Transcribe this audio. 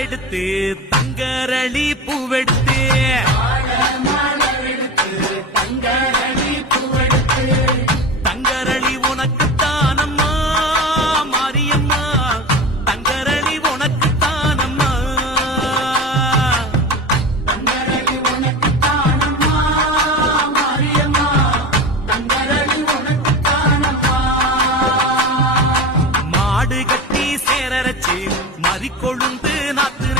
எடுத்து தங்கரளி பூவெடுத்து தங்கரளி உனக்குத்தானம்மா மாரியம்மா தங்கரளி உனக்குத்தானம்மா மாடு கட்டி சேரரச்சு மறி கொழுந்து நாத்து